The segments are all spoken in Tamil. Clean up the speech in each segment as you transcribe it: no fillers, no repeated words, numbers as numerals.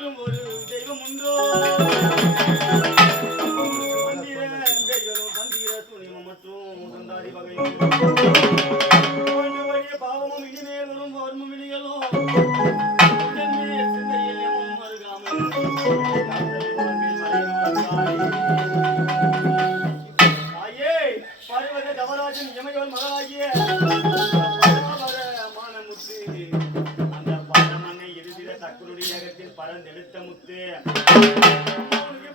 மற்றும் ஒரு தெய்வம் உண்டோ மந்திர கைகளும் தந்திர துணிவும் மற்றும் தந்தாதி வகையும் வழிய பாவமும் இனிமேல் வரும் வர்ம விழிகளும் சிந்தையும் அருகாமல் தாயே பருவத தவராஜன் எமையவன் மகளாகிய பரந்தெடுத்த முத்து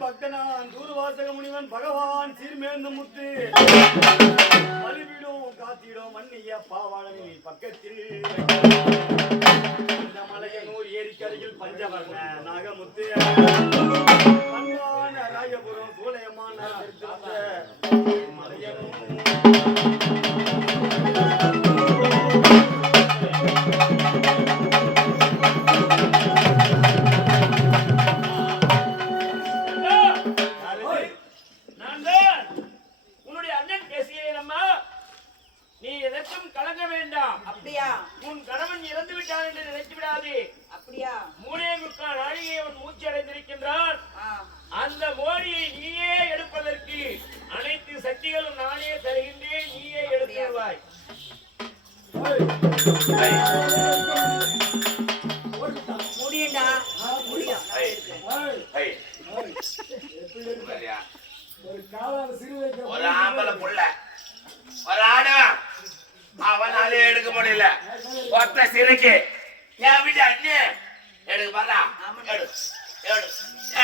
பக்தனான் தூர்வாசக முனிவன் பகவான் சீர்மேந்த முத்து பலிவிடும் காத்திடும் மன்னிய பாவாளனின் பக்கத்தில் இந்த மலையனூர் ஏரிக்கரையில் பஞ்சவர்ண நாகமுத்து பண்பான ராயபுரம் சூளையமான மலையனூர் அந்த மோடியை நீயே எடுப்பதற்கு அனைத்து சக்திகளும் நானே தருகின்றேன், நீயே எடுத்துவாய். ஒரு ஆம்பளை புள்ள ஒரு ஆடவன் அவனாலே எடுக்க முடியல. ஒத்த சிறுக்கு என் வீட்டு அண்ணே எடுக்க பாரா. எடு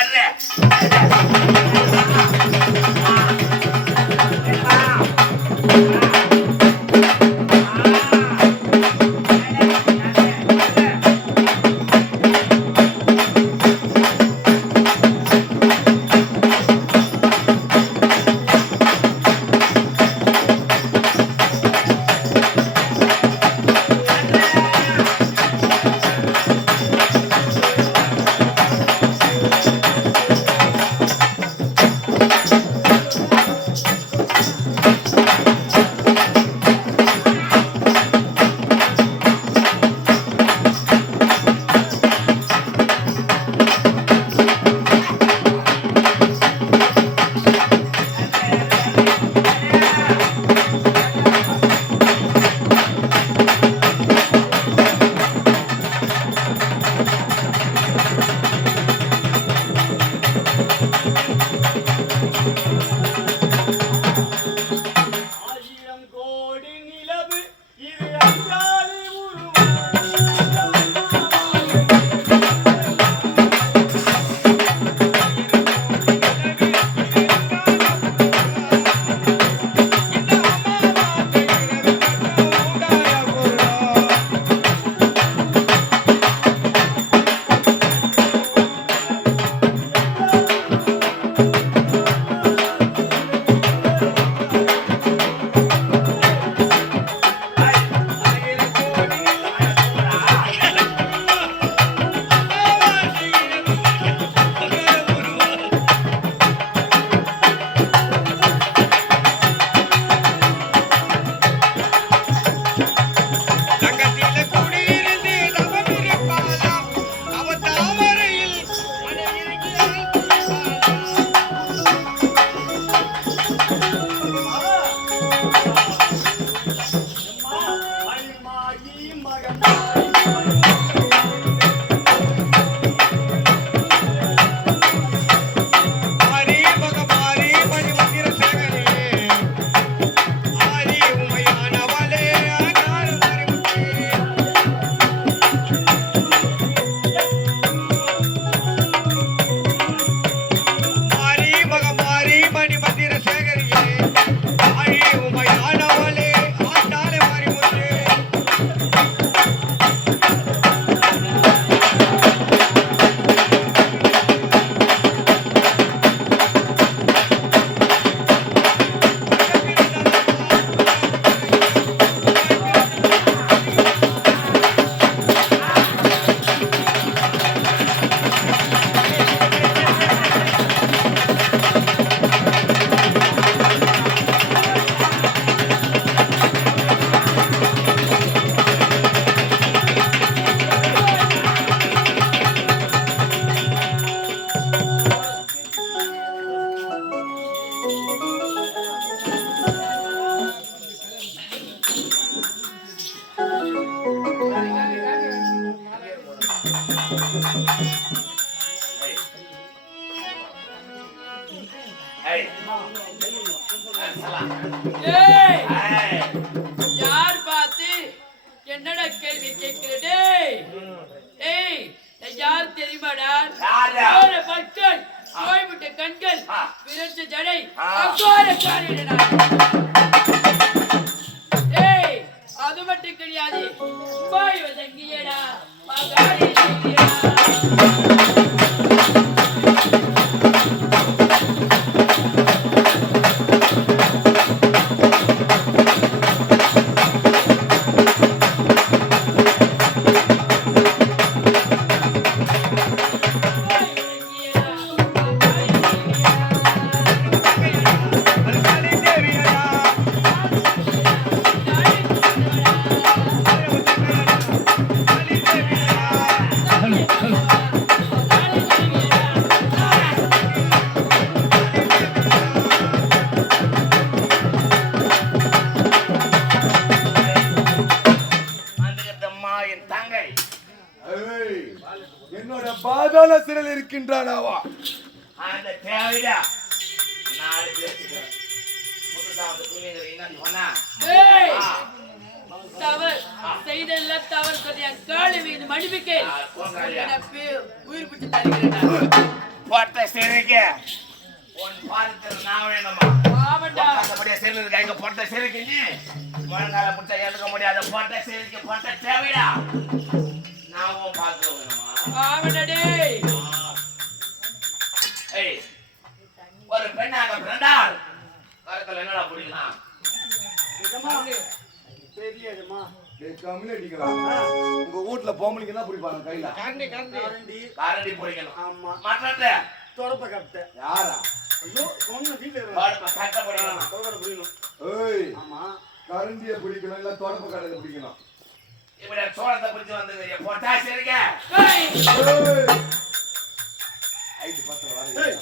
எடு ஏய் அசலாம் ஏய் ஏய் யார் பார்த்து என்னடா கேள்வி கேட்கிறே ஏய் நான் யார் தெரியுமாடா யாரு? கோர பற்கள் கோய்முட்ட கண்கள் ஆ. விரச்ச ஜடை ஆ. அகோர காரியடா ஏய் அது மட்டும் கிடையாது பாய் வதங்கியடா மகாரி செய்யடா வந்துட்டம்மா என் தங்கை ஏய், என்னோட பாதாள சிறையில் இருக்கின்றானாவா? அந்த தேவையா நாலு பேருக்கு முத்துசாமி குழந்தைங்க என்னன்னு சொன்னா ஏய் தவறு செய்தெல்லாம் தவறு சொல்லி என் காலை மீது மன்னிப்புக்கே எனக்கு உயிர் பிடிச்சு தருகிறேன் போட்ட சிறைக்கு உன் பாதத்தில் நான் வேணுமா ஆமாண்டா அப்படியே சேர்ந்ததுக்கு எங்க போட்ட சிறைக்கு நீ முழங்கால முட்டை எடுக்க முடியாத போட்ட சிறைக்கு போட்ட தேவையா நான் உன் பாதத்தில் வேணுமா ஆமாண்டா டேய் ஏய் ஒரு பெண்ணாக பிறந்தால் கருத்துல என்னடா பிடிக்கலாம் தெரியாதுமா டேய், கம்முனு அடிக்கலாம். உங்க வீட்டுல பொம்பளைக்கு என்ன பிடிப்பாங்க கையில? கரண்டி காரண்டி பிடிக்கணும் ஆமா மற்ற தொடப்ப கட்ட யாரா? ஐயோ சொன்ன வீட்டுல இருக்கு கட்ட பிடிக்கணும் தொடப்ப புரியணும் ஏய், ஆமா கரண்டியை பிடிக்கணும் இல்ல தொடப்பு கடையை பிடிக்கணும். இப்படி சோளத்தை பிடிச்சு வந்து போட்டா சரிங்க ஏய் ஏய், ஐந்து பத்து வர. ஏய்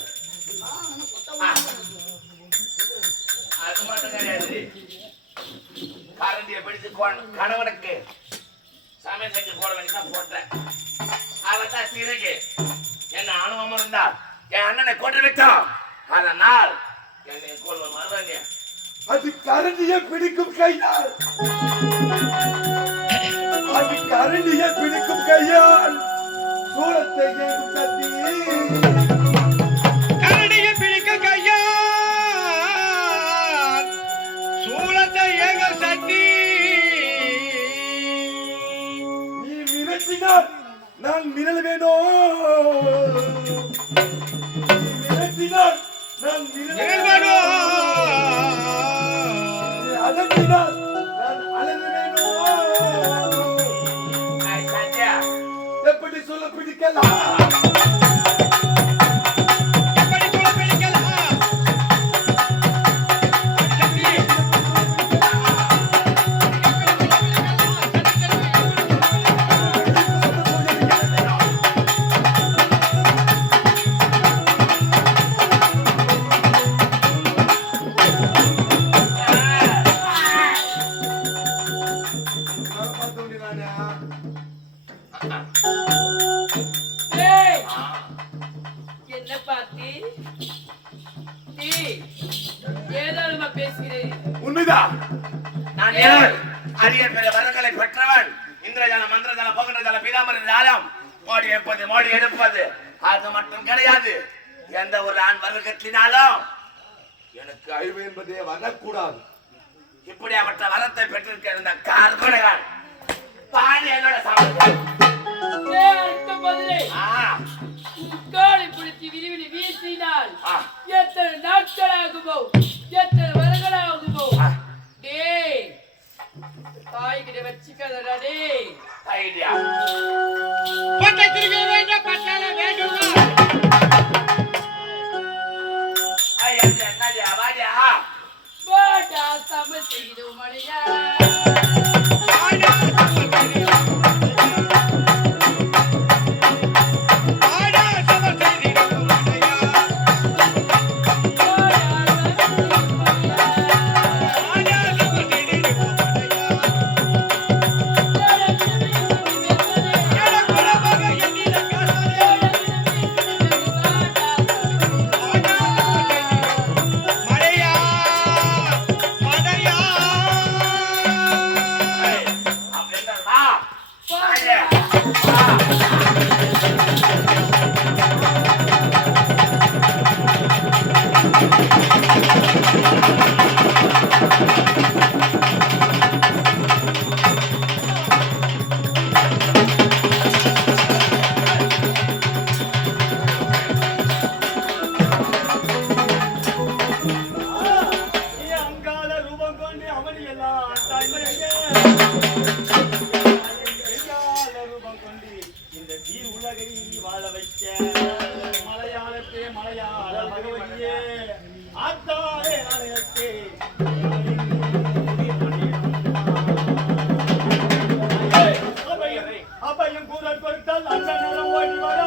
அது மட்டும் கிடையாது காரண்டியை பிடிச்சு கணவனுக்கு சமையல் செஞ்சு போட வேண்டியதான் போட்டேன் அவன் தான் சிறைக்கு என்ன அனுபவம் இருந்தா என் அண்ணனை கொண்டு விட்டோம் அதனால் என்னை கொள்வது மறுவாங்க அது கரண்டியை பிடிக்கும் கையால். அது கரண்டியை பிடிக்கும் கையால். சூளத்தை ஏகும் சக்தி. கரடியை பிடிக்க கையால் சூலத்தை ஏக சக்தி நீ மிரட்டினால் நான் மிரள வேணும். நீ மிரட்டினால் நான் மிரள நிகழ்வனோ நீ அலறினால் நான் அலற வேணும். சத்யா எப்படி சொல்ல பிடிக்கலாம்? எப்படி சொல்ல பிடிக்கலாம் சக்தி நான் பார்த்த வேண்டியதானே? ஏய் என்ன பாத்தி ஏய் ஏதாலுமா பேசுகிறேன் உண்மைதான். நான் யார் அரிய பெரிய வரங்களை பெற்றவன் இந்திரஜால மந்திரஜால போகண்டஜால பீதாமர ஜாலம் மோடி எடுப்பது மோடி எடுப்பது அது மட்டும் கிடையாது எந்த ஒரு ஆண் வர்க்கத்தினாலும் எனக்கு அழிவு என்பதே வரக்கூடாது. இப்படியாப்பட்ட வரத்தை பெற்றிருக்க இந்த கார்கொடைகள் பாடி என்னோட சமர்ப்பம் ஏய் அடுத்த பதிலே ஆ காலை பிடிச்சி விரிவிரி வீசினால் ஆ எத்தனை நாட்கள் ஆகுமோ எத்தனை வருடம் ஆகுமோ ஆ. டேய் தாய் கிட்ட வச்சுக்காதடா டேய் ஐடியா பட்டை திருக்க வேண்டும் பட்டாள வேண்டுமா ஐயா என்னடியா வாடியா வாடா சம செய்கிறோம் மணியா ஆடா ஆடா சமர் செய்திடும் மனையா ஆடா சமர் செய்திடும் மனையா எட குலமாக எண்ணிட இந்த சீர் உலகை வாழ வைக்க மலையாளத்தே மலையாள பகவதியே ஆத்தாரே ஆலயத்தே அபயம் கூறல் கொடுத்தால் அந்த நேரம் ஓடி வர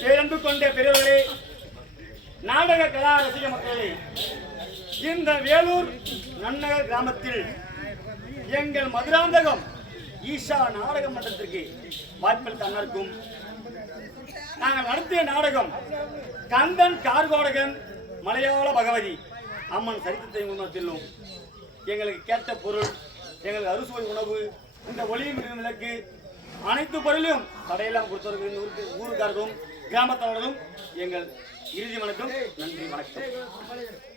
பேரன்பு கொண்ட பெரியவர்களே, நாடக கலா ரசிக மக்களே, இந்த வேலூர் நன்னகர் கிராமத்தில் எங்கள் மதுராந்தகம் ஈஷா நாடக மன்றத்திற்கு வாய்ப்பில் தன்னர்க்கும் நாங்கள் நடத்திய நாடகம் கந்தன் கார்கோடகன் மலையாள பகவதி அம்மன் சரித்திரத்தை உணர்த்தினோம். எங்களுக்கு கேட்ட பொருள், எங்களுக்கு அறுசுவை உணவு, இந்த ஒளியும் விளக்கு அனைத்து பொருளையும் கடையெல்லாம் கொடுத்தவர்கள் ஊருக்காரர்களும் கிராமத்தாளர்களும் எங்கள் இறுதி வணக்கம். நன்றி, வணக்கம்.